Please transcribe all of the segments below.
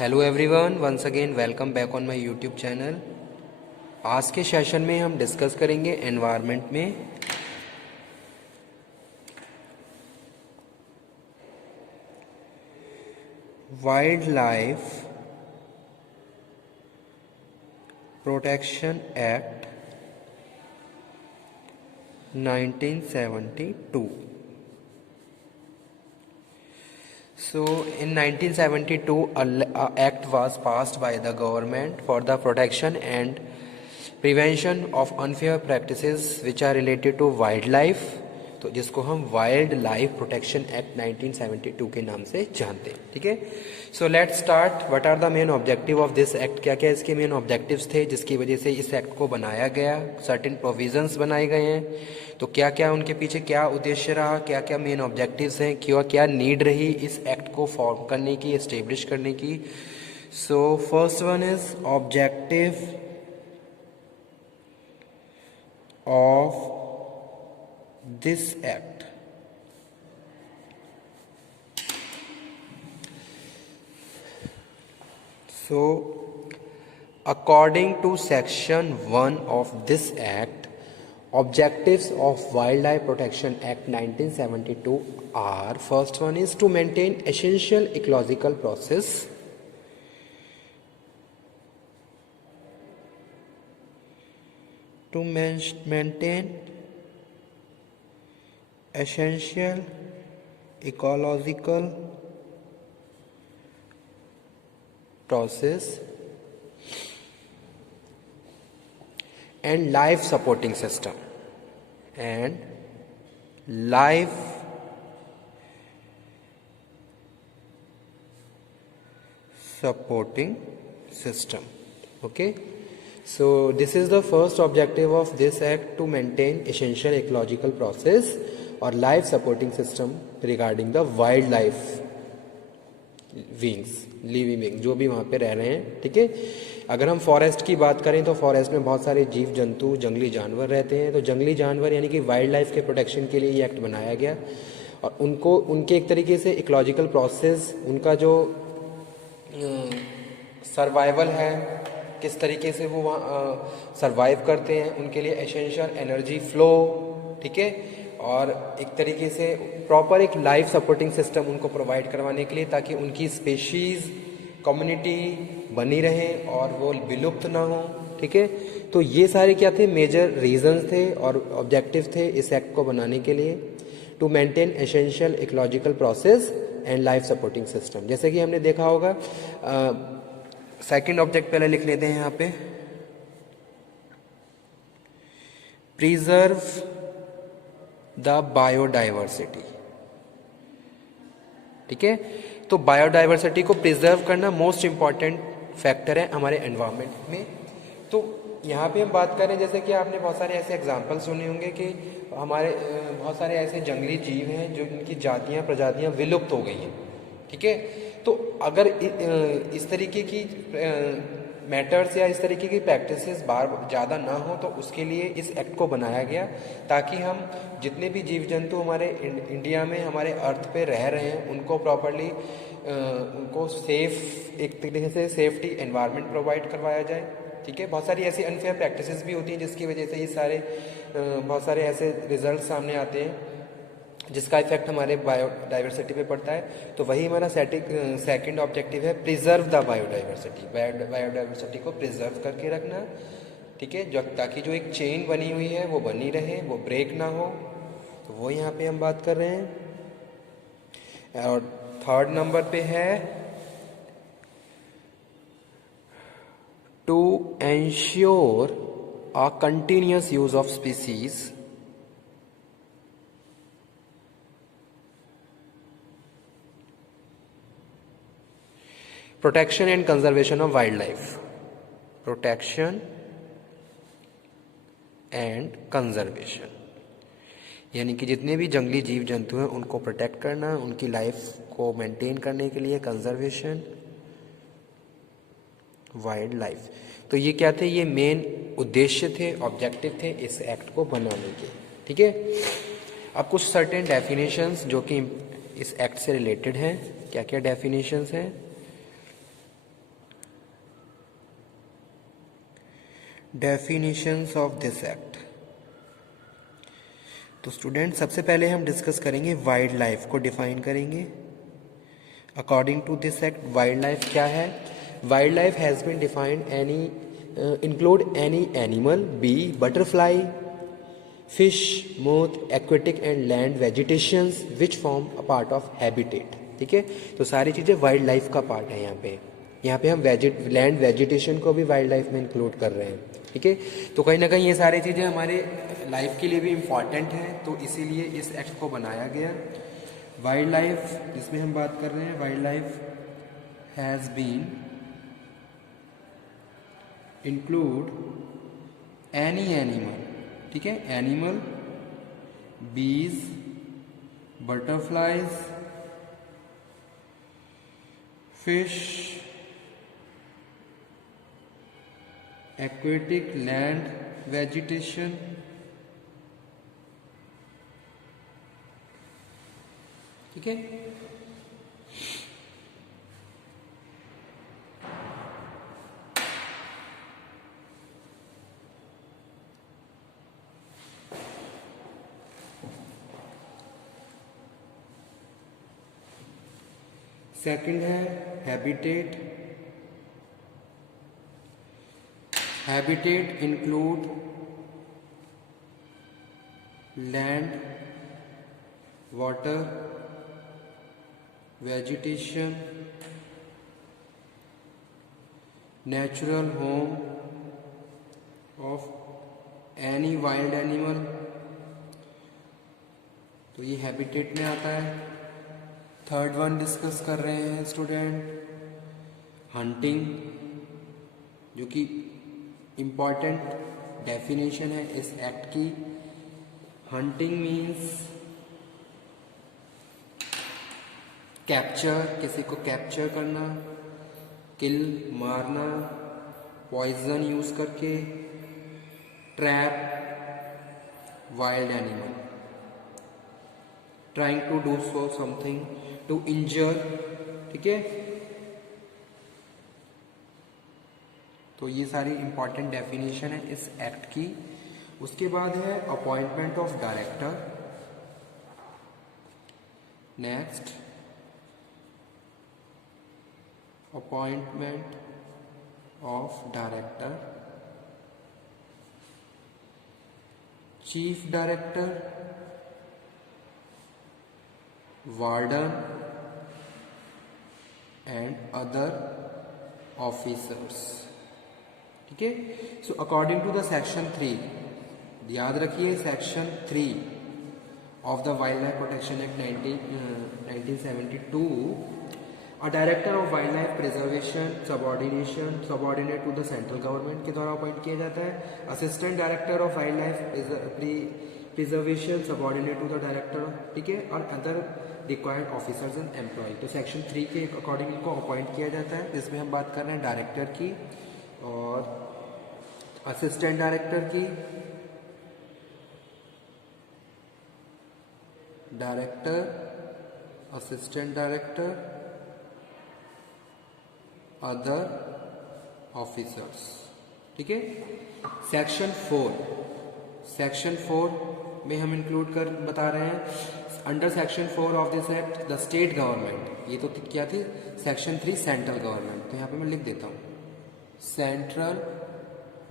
Hello everyone, once again welcome back on my YouTube channel. आज के session में हम डिस्कस करेंगे एनवायरनमेंट में wildlife protection act 1972। So, in 1972, a act was passed by the government for the protection and prevention of unfair practices which are related to wildlife, तो जिसको हम wild life protection act 1972 के नाम से जानते हैं। ठीक है, so let's start. What are the main objective of this act? क्या क्या इसके मेन ऑब्जेक्टिव्स थे जिसकी वजह से इस एक्ट को बनाया गया? सर्टेन प्रोविजंस बनाए गए हैं, तो क्या क्या उनके पीछे क्या उद्देश्य रहा, क्या क्या मेन ऑब्जेक्टिव्स हैं, क्या क्या नीड रही इस एक्ट को फॉर्म करने की, एस्टेब्लिश करने की। So first one is objective of this act। So, according to section 1 of this act, objectives of Wildlife Protection Act 1972 are: first one is to maintain essential ecological process, to maintain essential ecological process and life supporting system okay. So this is the first objective of this act, to maintain essential ecological process और life supporting system regarding the wildlife beings, living beings जो भी वहाँ पे रह रहे हैं। ठीक है, अगर हम फॉरेस्ट की बात करें तो फॉरेस्ट में बहुत सारे जीव जंतु, जंगली जानवर रहते हैं। तो जंगली जानवर यानी कि वाइल्ड लाइफ के प्रोटेक्शन के लिए ये एक्ट बनाया गया और उनको उनके एक तरीके से इकोलॉजिकल प्रोसेस, उनका जो सर्वाइवल है, किस तरीके से वो वहाँ सर्वाइव करते हैं, उनके लिए एसेंशियल एनर्जी फ्लो, ठीक है, और एक तरीके से प्रॉपर एक लाइफ सपोर्टिंग सिस्टम उनको प्रोवाइड करवाने के लिए, ताकि उनकी स्पेशीज़ कम्युनिटी बनी रहे और वो विलुप्त ना हो। ठीक है, तो ये सारे क्या थे, मेजर रीजंस थे और ऑब्जेक्टिव थे इस एक्ट को बनाने के लिए, to maintain essential ecological process and life supporting system. जैसे कि हमने देखा होगा, सेकेंड ऑब्जेक्ट पहले लिख लेते हैं यहाँ पे, प्रिजर्व द बायोडाइवर्सिटी। ठीक है, तो बायोडाइवर्सिटी को प्रिजर्व करना मोस्ट इंपॉर्टेंट फैक्टर है हमारे एनवायरनमेंट में। तो यहाँ पे हम बात करें, जैसे कि आपने बहुत सारे ऐसे एग्जाम्पल सुने होंगे कि हमारे बहुत सारे ऐसे जंगली जीव हैं जो इनकी जातियाँ प्रजातियाँ विलुप्त हो गई हैं। ठीक है, तो अगर इस तरीके की मैटर्स या इस तरीके की प्रैक्टिसेस बार ज़्यादा ना हो, तो उसके लिए इस एक्ट को बनाया गया, ताकि हम जितने भी जीव जंतु हमारे इंडिया में हमारे अर्थ पे रह रहे हैं उनको प्रॉपरली उनको सेफ, एक तरीके से सेफ्टी एनवायरनमेंट प्रोवाइड करवाया जाए। ठीक है, बहुत सारी ऐसी अनफेयर प्रैक्टिसेस भी होती हैं जिसकी वजह से ये बहुत सारे ऐसे रिजल्ट सामने आते हैं जिसका इफेक्ट हमारे बायोडाइवर्सिटी पे पड़ता है। तो वही हमारा सेकंड ऑब्जेक्टिव है, प्रिजर्व द बायोडाइवर्सिटी। बायोडाइवर्सिटी को प्रिजर्व करके रखना, ठीक है, जो ताकि जो एक चेन बनी हुई है वो बनी रहे, वो ब्रेक ना हो। तो वो यहाँ पे हम बात कर रहे हैं। और थर्ड नंबर पे है, to ensure a continuous use of species protection and conservation of wildlife, protection and conservation यानी कि जितने भी जंगली जीव जंतु हैं उनको प्रोटेक्ट करना, उनकी लाइफ को मेंटेन करने के लिए कंजर्वेशन, वाइल्ड लाइफ। तो ये क्या थे, ये मेन उद्देश्य थे, ऑब्जेक्टिव थे इस एक्ट को बनाने के। ठीक है, अब कुछ सर्टेन डेफिनेशंस जो कि इस एक्ट से रिलेटेड हैं। क्या क्या डेफिनेशंस हैं? Definitions of this act. तो स्टूडेंट सबसे पहले हम डिस्कस करेंगे वाइल्ड लाइफ को डिफाइन करेंगे। According to this act wildlife क्या है? Wildlife has been defined any include any animal, bee butterfly, fish, moth, aquatic and land vegetations which form a part of habitat. ठीक है, तो सारी चीज़ें wild life का part है। यहाँ पे हम लैंड वेजिटेशन को भी वाइल्ड लाइफ में इंक्लूड कर रहे हैं। ठीक है, तो कहीं ना कहीं ये सारी चीज़ें हमारे लाइफ के लिए भी इम्पॉर्टेंट हैं, तो इसीलिए इस एक्ट को बनाया गया। वाइल्ड लाइफ जिसमें हम बात कर रहे हैं, wildlife has been include any animal, ठीक है, animal, bees, butterflies, fish, aquatic land vegetation, ठीक है। सेकंड है habitat. Habitat include land, water, vegetation, natural home of any wild animal, तो ये हैबिटेट में आता है। थर्ड वन डिस्कस कर रहे हैं स्टूडेंट, हंटिंग, जो कि इम्पॉर्टेंट डेफिनेशन है इस एक्ट की। हंटिंग मीन्स कैप्चर, किसी को कैप्चर करना, किल, मारना, पॉइजन यूज करके, trap wild animal, trying to do so something to injure, ठीक है। तो ये सारी इंपॉर्टेंट डेफिनेशन है इस एक्ट की। उसके बाद है appointment of director. Next, appointment of director, chief director, warden and other officers, ठीक है। So according to the section 3, याद रखिए section 3 of the wildlife protection act 1972, a director of wildlife preservation subordinate to the central government के द्वारा appoint किया जाता है। Assistant director of wildlife preservation subordinate to the director, ठीक है, और other required officers and employ. तो section 3 के अकॉर्डिंग इनको अपॉइंट किया जाता है, जिसमें हम बात कर रहे हैं डायरेक्टर की और असिस्टेंट डायरेक्टर की, director, assistant director, other officers, ठीक है। सेक्शन 4 में हम इंक्लूड कर बता रहे हैं under section 4 of this act the state government. ये तो क्या थी सेक्शन 3 सेंट्रल गवर्नमेंट, तो यहाँ पे मैं लिख देता हूँ सेंट्रल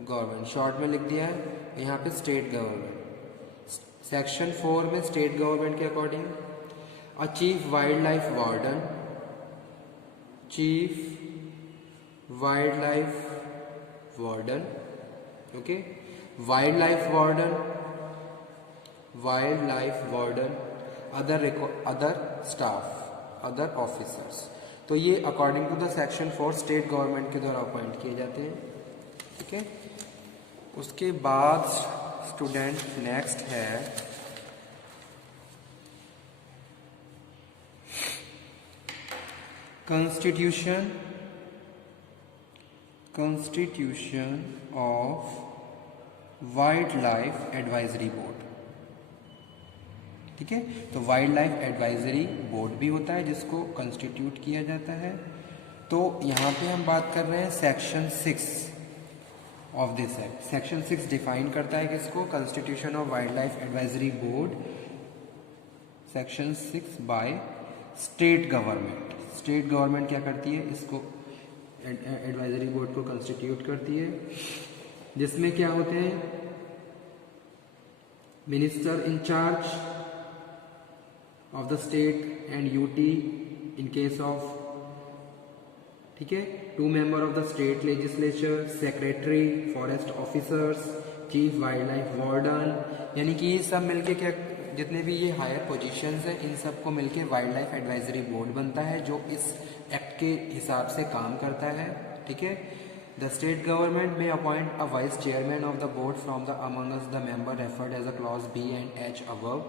गवर्नमेंट, शॉर्ट में लिख दिया है, यहाँ पे स्टेट गवर्नमेंट। सेक्शन 4 में स्टेट गवर्नमेंट के according a chief wildlife warden, chief wildlife warden, okay, wildlife warden, other staff, other officers. तो ये according to the section 4 state government के द्वारा अपॉइंट किए जाते हैं, ठीक है। उसके बाद स्टूडेंट नेक्स्ट है constitution of wildlife advisory board, ठीक है। तो वाइल्ड लाइफ एडवाइजरी बोर्ड भी होता है जिसको कॉन्स्टिट्यूट किया जाता है। तो यहाँ पे हम बात कर रहे हैं section 6 of this act. Section 6 define करता है किसको, constitution of wildlife advisory board. Section 6 by state government. State government क्या करती है, इसको एडवाइजरी बोर्ड को कंस्टिट्यूट करती है, जिसमें क्या होते हैं, minister in charge of the state and UT in case of, ठीक है, 2 member of the state legislature, secretary, forest officers, chief wildlife warden, यानी कि ये सब मिलके क्या, जितने भी ये हायर पोजीशंस हैं इन सबको मिलके वाइल्ड लाइफ एडवाइजरी बोर्ड बनता है, जो इस एक्ट के हिसाब से काम करता है, ठीक है। The state government may appoint a vice chairman of the board from the amongst the member referred as a clause B and H above,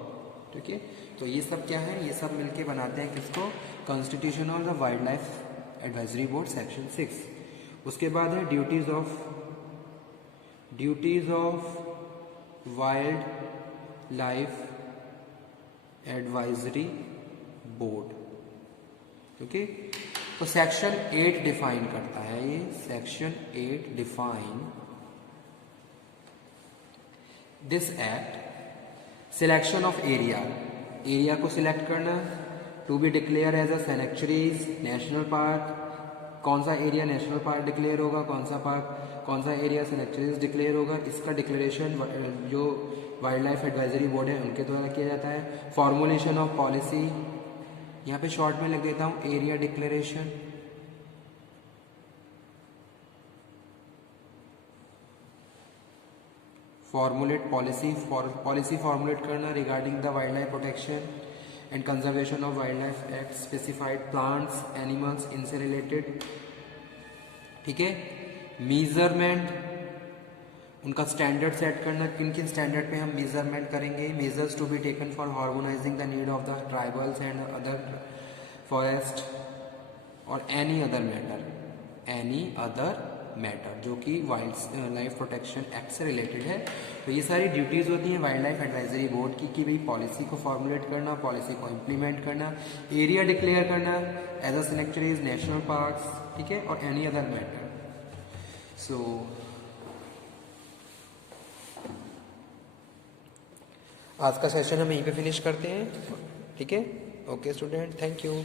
ठीक है। तो ये सब क्या है, ये सब मिलके बनाते हैं किसको, constitution of the wildlife advisory board section 6। उसके बाद है duties of wildlife advisory board, okay. तो सेक्शन 8 डिफाइन करता है, ये section 8 define this act, selection of area को सिलेक्ट करना to be declare as a sanctuaries, national park, कौन सा एरिया नेशनल पार्क डिक्लेयर होगा, कौन सा एरिया सैंक्चुरीज डिक्लेयर होगा, इसका डिक्लेरेशन जो वाइल्ड लाइफ एडवाइजरी बोर्ड है उनके द्वारा किया जाता है। फॉर्मुलेशन ऑफ पॉलिसी, यहाँ पे शॉर्ट में लिख देता हूँ area declaration. Formulate policy formulate करना regarding the wildlife protection and conservation of wildlife act, specified plants animals इनसे रिलेटेड, ठीक है। मेजरमेंट, उनका स्टैंडर्ड सेट करना, किन किन स्टैंडर्ड पे हम मेजरमेंट करेंगे, measures to be taken for harmonising the need of the tribals and other forest और एनी अदर मैटर जो कि वाइल्ड लाइफ प्रोटेक्शन एक्ट से रिलेटेड है। तो ये सारी ड्यूटीज़ होती हैं वाइल्ड लाइफ एडवाइजरी बोर्ड की कि भाई पॉलिसी को फॉर्मुलेट करना, पॉलिसी को इम्प्लीमेंट करना, एरिया डिक्लेयर करना as a sanctuaries, national parks, ठीक है, और एनी अदर मैटर। सो आज का सेशन हम यहीं पे फिनिश करते हैं, ठीक है। Okay student, thank you.